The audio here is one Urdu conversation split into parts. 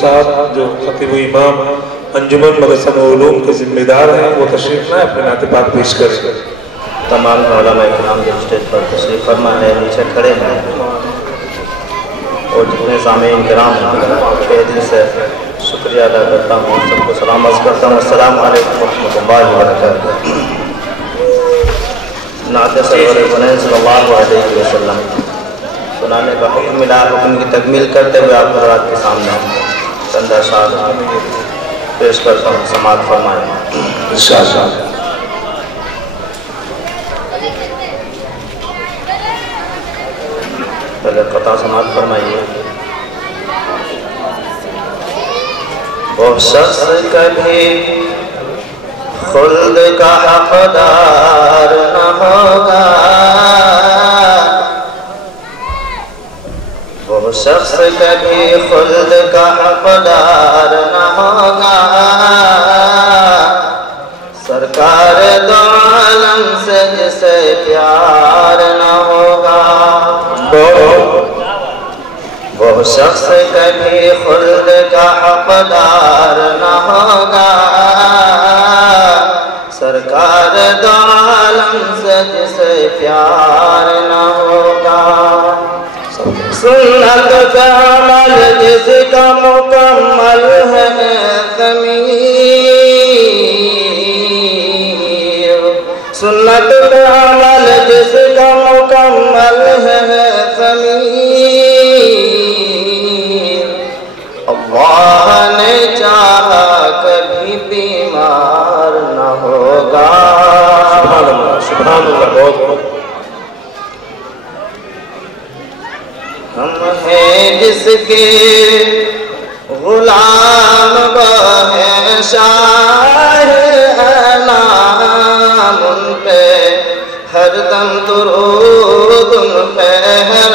صاحب جو خطیب و امام انجمن مدرسہ علوم کے ذمہ دار ہیں وہ تشریف لائیں اپنے نعت پاک پیش کریں۔ تمام علماء کرام جو اسٹیج پر تشریف فرما ہے نیچے کھڑے ہیں اور جتنے سامعین کرام ہیں بے دل سے شکریہ ادا کرتا ہوں، سب کو سلام عرض کرتا ہوں۔ السلام علیکم ورحمۃ اللہ وبرکاتہ۔ نعت سرور کنیز صلی اللہ علیہ وسلم سنانے کا حکم ملا، حکم کی تکمیل کرتے ہوئے آپ حضرات کے سامنے چند اشعار پیش کرتا ہوں، سماعت فرمائیں انشاءاللہ۔ پہلے قطع سماعت فرمائیے۔ وہ شخص کبھی خلد کا حقدار نہ ہوگا، وہ شخص کبھی خلد کا حقدار نہ ہوگا، سرکار دو عالم سے جسے پیار نہ ہوگا، وہ شخص کبھی خلد کا حقدار نہ ہوگا، سرکار دو عالم سے جسے پیار نہ ہوگا، سنت پہ عمل جس کا مکمل ہے ضمیر، سنت پہ عمل جس کا مکمل ہے ضمیر، اللہ نے چاہا کبھی بیمار نہ ہوگا۔ سبحان اللہ، سبحان اللہ، بہت بہت۔ ہم ہیں جس کے غلام وہ ہیں شاہ انام، ان پہ ہر دم درود، ان پہ ہر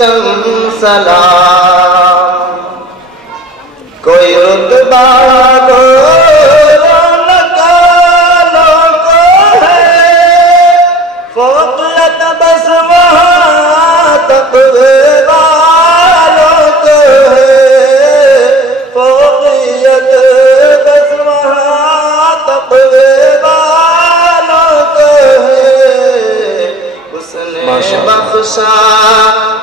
دم سلام، کوئی رتبہ فوقیت بس وہاں تقوی والوں کو ہے، فوقیت بس وہاں تقوی والوں کو ہے، اس نے بخشا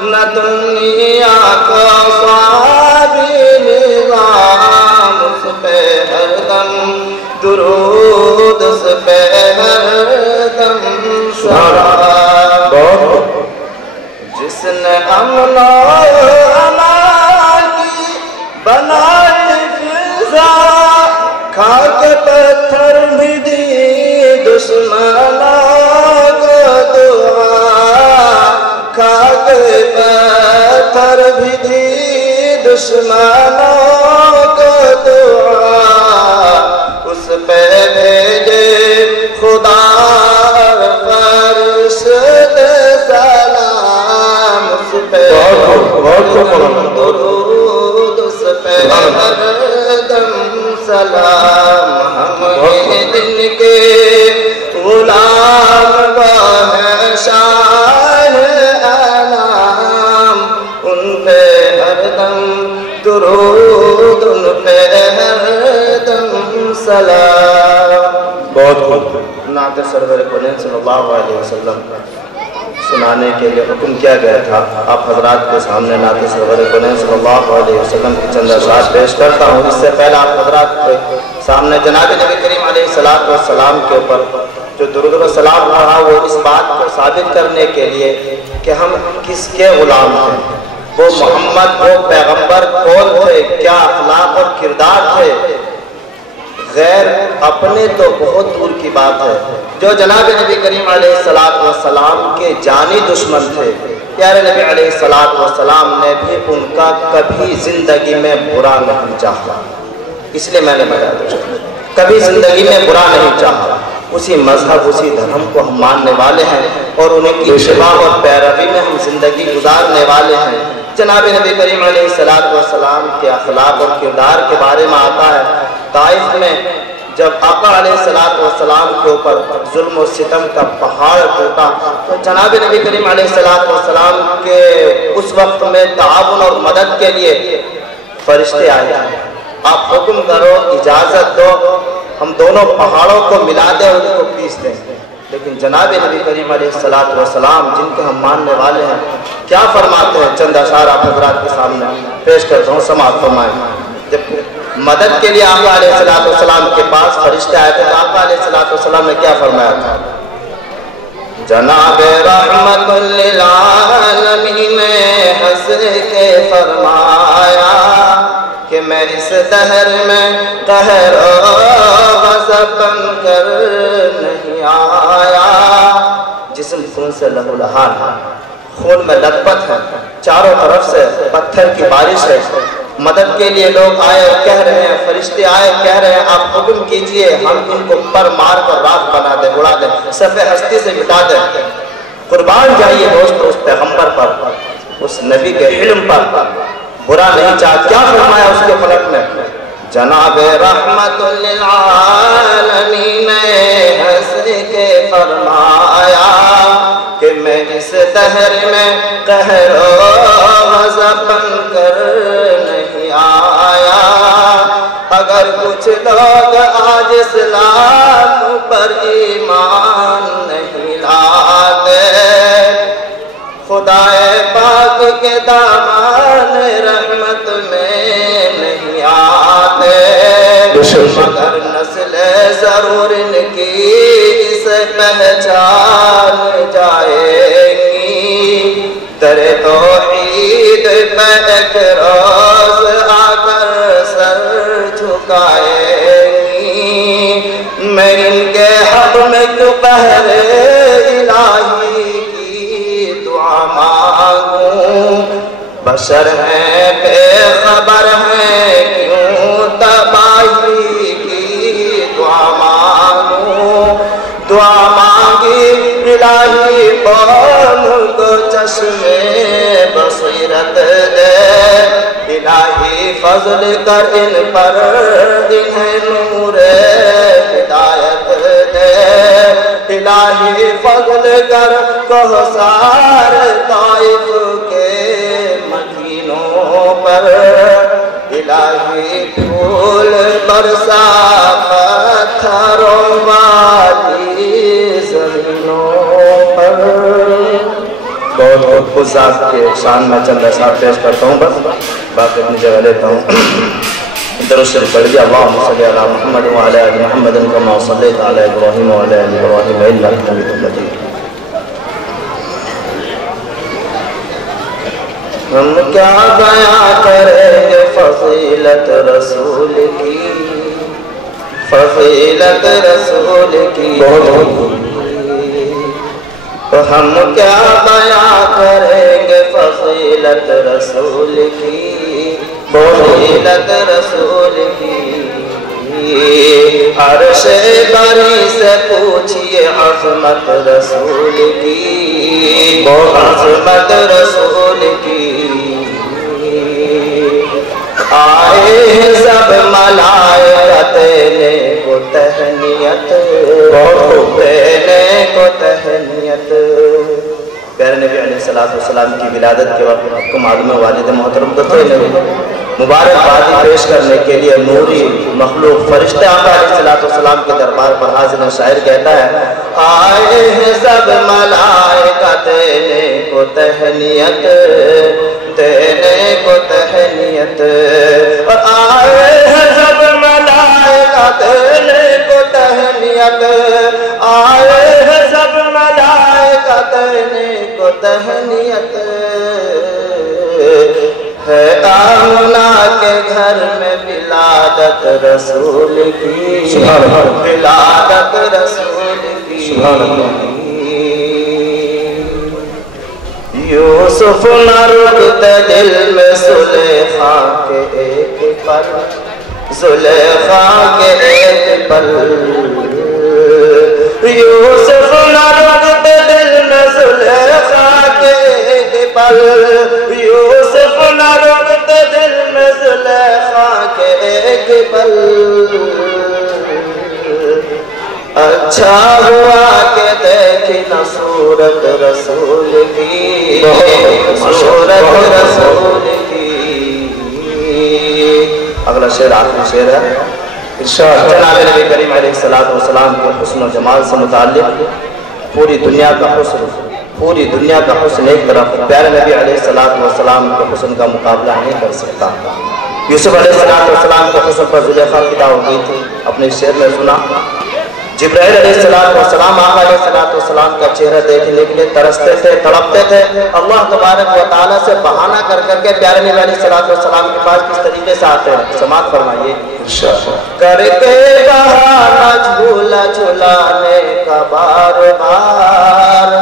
نہ دنیا کو صحابی نظام، اس پہ ہر دم درود، اس پہ ہر دم سلام، جس نے امن و امان کی بنائی فضا، کھا کے پتھر بھی دی دشمنوں کو دعا، کھا کے پتھر بھی دی دشمنوں کو دعا، اس پہ بھیجے خدا سلام، اس پہ درود، اس پہ ہر دم سلام، ہم ہیں جن کے غلام وہ ہیں شاہ انام، ان پہ ہر دم درود، ان پہ ہر دم سلام۔ بہت بہت۔ نعت سرور کنیز صلی اللہ علیہ وسلم سنانے کے لیے حکم کیا گیا تھا، آپ حضرات کے سامنے نعت سرور کنیز صلی اللہ علیہ وسلم کی چند اشعار پیش کرتا ہوں۔ اس سے پہلے آپ حضرات کے سامنے جناب نبی کریم علیہ السلام کے اوپر جو درود و سلام پڑھا، وہ اس بات کو ثابت کرنے کے لیے کہ ہم کس کے غلام ہیں، وہ محمد وہ پیغمبر کون تھے، کیا اخلاق اور کردار تھے، غیر اپنے تو بہت دور کی بات ہے، جو جناب نبی کریم علیہ السلام کے جانی دشمن تھے، پیارے نبی علیہ السلام نے بھی ان کا کبھی زندگی میں برا نہیں چاہا، اس لیے میں نے بتایا۔ کبھی زندگی میں برا نہیں چاہا، اسی مذہب اسی دھرم کو ہم ماننے والے ہیں اور انہیں کی اتباع اور پیروی میں ہم زندگی گزارنے والے ہیں۔ جناب نبی کریم علیہ السلام کے اخلاق اور کردار کے بارے میں آتا ہے، طائف میں جب آقا علیہ السلام کے اوپر ظلم و ستم کا پہاڑ ٹوٹا تو جناب نبی کریم علیہ السلام کے اس وقت میں تعاون اور مدد کے لیے فرشتے آئے ہیں، آپ حکم کرو، اجازت دو، ہم دونوں پہاڑوں کو ملا دیں اور ان کو پیس دیں۔ لیکن جناب نبی کریم علیہ السلام جن کے ہم ماننے والے ہیں کیا فرماتے ہیں؟ چند اشعار آپ حضرات کے سامنے پیش کرتا ہوں، سماعت فرمائیں۔ جب مدد کے لیے آقا علیہ السلام کے پاس فرشتے آئے تھے تو آقا علیہ السلام نے کیا فرمایا تھا؟ جناب رحمت للعالمین نے ہنس کے فرمایا کہ میں اس دہر میں قہر و غضب بن کر نہیں آیا۔ جسم خون سے لہولہان ہے، خون میں لطپت ہے، چاروں طرف سے پتھر کی بارش ہے، مدد کے لیے لوگ آئے اور کہہ رہے ہیں، فرشتے آئے کہہ رہے ہیں آپ حکم کیجئے ہم ان کو پر مار کر راکھ بنا دیں، اڑا دیں، صفحہ ہستی سے مٹا دیں۔ قربان جائیے دوستو اس پیغمبر پر، اس نبی کے علم پر، برا نہیں چاہتا۔ کیا فرمایا اس کے فلک میں؟ جناب رحمت للعالمین نے ہنس کے فرمایا کہ میں اس دہر میں قہر و غضب بن کر نہیں آیا۔ اگر کچھ لوگ آج اسلام پر ایمان نہیں لاتے، خدائے پاک کے دامان رحمت میں نہیں آتے، مگر نسل ضرور ان کی اسے پہچان جائے گی۔ در توحید پہ ایک روز آ کر سر جھکائے گی۔ میں ان کے حق میں کیوں بہر الہی کی دعا مانگوں، بشر ہیں بے خبر ہیں کیوں تباہی کی دعا مانگوں۔ دعا مانگی الہی قوم کو چشمے بصیرت دے، الہی فضل کر ان پر انہیں نور ہدایت دے، الہی فضل کر کوثر طائف کے مدینوں پر، الہی پھول برسا پتھروں والی زمینوں پر۔ بہت بہت خوش ذات کے شان میں چند اشعار پیش کرتا ہوں، بس باقی اپنی جگہ لیتا ہوں۔ درود شریف پڑھ لیا، اللہم صلی علی محمد وعلی آل محمد کما صلیت علی ابراہیم وعلی آل ابراہیم انک حمید مجید۔ ہم کیا بیان کریں گے فضیلت رسول کی، فضیلت رسول کی، تو ہم کیا بیان کریں گے فضیلت رسول کی، فضیلت رسول کی۔ عرش بری سے پوچھئے عظمت رسول کی، عظمت رسول کی۔ آئے ہیں سب ملائکت دینے کو تہنیت، دینے کو تہنیت۔ پیارے نبی علیہ السلام کی ولادت کے وقت آپ کو معلوم ہے والد محترم کو تھے مبارکبادی پیش کرنے کے لیے نوری مخلوق فرشتے آقا علیہ السلام کے دربار پر حاضر ہیں۔ شاعر کہتا ہے آئے ہیں سب ملائکت دینے کو تہنیت، دینے کو تہنیت، اور آئے ہیں سب ملائکت دینے کو تہنیت، آئے ہیں سب ملائکت دینے کو تہنیت۔ ہے آمنہ کے گھر میں ولادت رسول کی، ولادت رسول کی۔ یوسف نہ رکتے دل میں زلیخا کے ایک پر، زلیخا کے ایک پل یوسف نہ رکھتے دل میں زلیخا کے ایک پل یوسف نہ رکھتے دل میں زلیخا کے ایک پل اچھا ہوا کہ دیکھی نہ صورت رسول کی صورت رسول کی اگلا شعر آخری شعر ہے جناب نبی کریم علیہ السلام کے حسن و جمال سے متعلق پوری دنیا کا حسن ایک طرف پیارے نبی علیہ السلام کے حسن کا مقابلہ نہیں کر سکتا یوسف علیہ السلام کے حسن پر زلیخا فدا ہو گئی تھی اپنے شعر میں سنا جبرائیل علیہ السلام آقا علیہ السلام کا چہرہ دیکھنے کے لیے ترستے تھے تڑپتے تھے اللہ تبارک و تعالیٰ سے بہانہ کر کر کے پیارے نبی علیہ السلام کے پاس کس طریقے سے آتے ہیں سماعت فرمائیے کر کے بہانہ جھولا جھلانے کا بار بار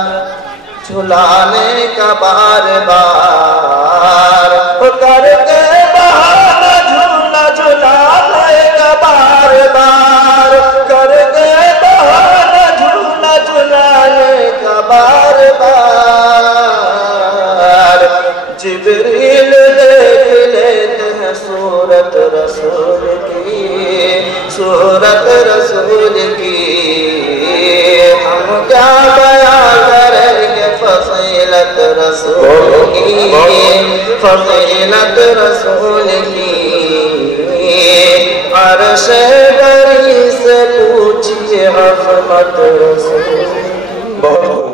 جھلانے کا بار بار کر کے بہانہ جھولا جھلانے کا بار بار کر کے بار بار جبریل دیکھ لیتے ہیں صورت رسول کی ہم کیا بیان کریں گے فضیلت رسول کی عرش بری سے پوچھئے عظمت رسول کی